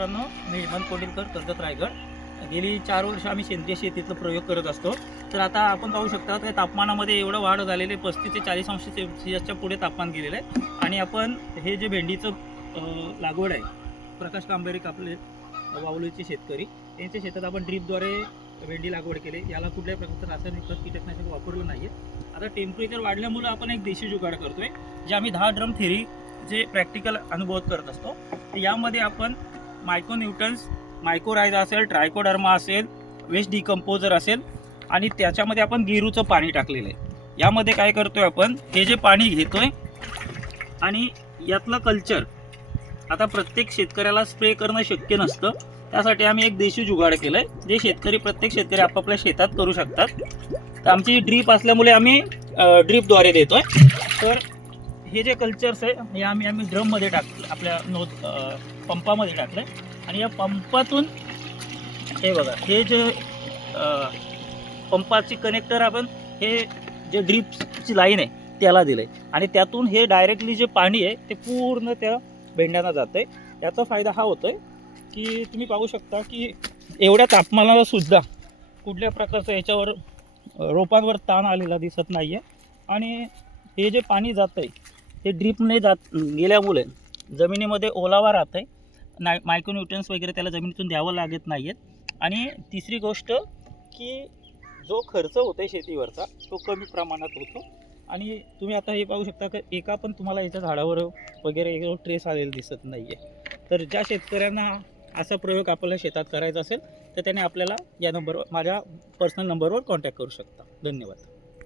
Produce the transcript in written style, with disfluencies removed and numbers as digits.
मित्रांनो, मी हेमंत कोंडिलकर, कर्जत, रायगड. गेली 4 वर्ष आम्ही सेंद्रिय शेतीचा प्रयोग करत असतो. तर आता आपण पाहू शकता की तापमानामध्ये एवढं वाढ झालेली आहे, 35 ते 40 अंश सेल्सिअसच्या पुढे तापमान गेलेलं आहे. आणि आपण हे जे भेंडीचं लागवड आहे, प्रकाश कांबेरी कापले वावलीचे शेतकरी, त्यांच्या शेतात आपण ड्रीपद्वारे भेंडी लागवड केली. याला कुठल्याही प्रकारचं रासायनिक खत, कीटकनाशक वापरलं नाही आहे. आता टेम्परेचर वाढल्यामुळे आपण एक देशी जुगाड करतोय, जे आम्ही 10 ड्रम थेरी जे प्रॅक्टिकल अनुभव करत असतो. यामध्ये आपण मायक्रोन्यूट्रन्स, मायक्रोरायझा असेल, ट्रायकोडर्मा असेल, वेस्ट डिकम्पोजर असेल आणि त्याच्यामध्ये आपण गेरूचं पाणी टाकलेलं आहे. यामध्ये काय करतोय आपण, हे जे पाणी घेतोय आणि यातलं कल्चर, आता प्रत्येक शेतकऱ्याला स्प्रे करणं शक्य नसतं, त्यासाठी आम्ही एक देशी जुगाड केलं आहे, जे प्रत्येक शेतकरी आपापल्या शेतात करू शकतात. तर आमची ड्रीप असल्यामुळे आम्ही ड्रीपद्वारे देतोय. तर हे जे कल्चर्स आहे हे आम्ही ड्रममध्ये टाकले, आपल्या पंपामध्ये टाकलं आणि या पंपातून हे बघा, हे जे पंपाची कनेक्टर आपण हे जे ड्रीपची लाईन आहे त्याला दिलं आहे आणि त्यातून हे डायरेक्टली जे पाणी आहे ते पूर्ण त्या भेंड्यांना जातं आहे. याचा फायदा हा होतो आहे की तुम्ही पाहू शकता की एवढ्या तापमानाला सुद्धा कुठल्या प्रकारचं याच्यावर रोपांवर ताण आलेला दिसत नाही आहे. आणि हे जे पाणी जातं आहे ते ड्रीपने गेल्यामुळे जमिनीमध्ये ओलावा राहत आहे, मायक्रोन्यूट्रियन्स वगैरे त्याला जमिनीतून द्यावं लागत नाही आहेत. आणि तिसरी गोष्ट की जो खर्च होतो आहे शेतीवरचा तो कमी प्रमाणात होतो. आणि तुम्ही आता हे पाहू शकता की एका पण तुम्हाला याच्या झाडावर वगैरे ट्रेस आलेला दिसत नाही आहे. तर ज्या शेतकऱ्यांना असा प्रयोग आपल्या शेतात करायचा असेल तर त्याने आपल्याला या नंबरवर, माझ्या पर्सनल नंबरवर कॉन्टॅक्ट करू शकता. धन्यवाद.